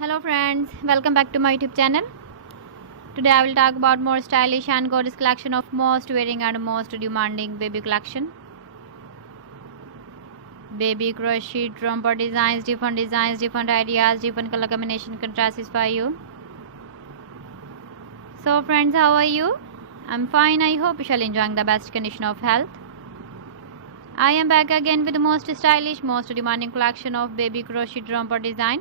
Hello friends, welcome back to my YouTube channel. Today I will talk about more stylish and gorgeous collection of most wearing and most demanding baby collection. Baby crochet romper designs, different ideas, different color combination contrasts for you. So friends, how are you? I'm fine. I hope you shall enjoying the best condition of health. I am back again with the most stylish, most demanding collection of baby crochet romper design.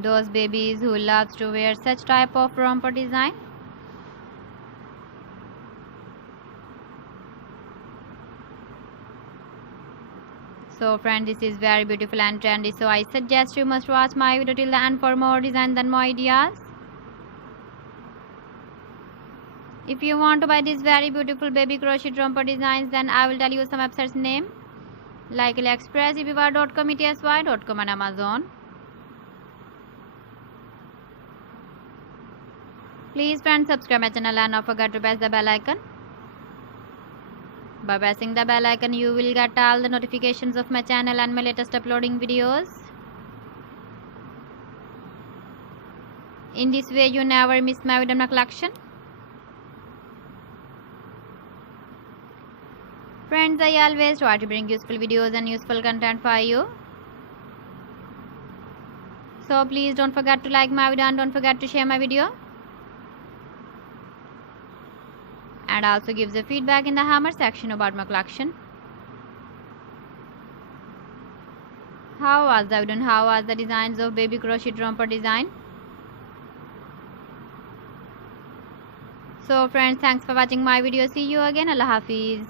Those babies who loves to wear such type of romper design. So friend, this is very beautiful and trendy, so I suggest you must watch my video till the end for more designs and more ideas. If you want to buy these very beautiful baby crochet romper designs, then I will tell you some websites name like AliExpress, eBay.com, ETSY.com and Amazon. Please friends, subscribe my channel and don't forget to press the bell icon. By pressing the bell icon, you will get all the notifications of my channel and my latest uploading videos. In this way, you never miss my video collection. Friends, I always try to bring useful videos and useful content for you. So please don't forget to like my video and don't forget to share my video. And also give the feedback in the hammer section about my collection. How was the video and how was the designs of baby crochet romper design? So friends, thanks for watching my video. See you again. Allah Hafiz.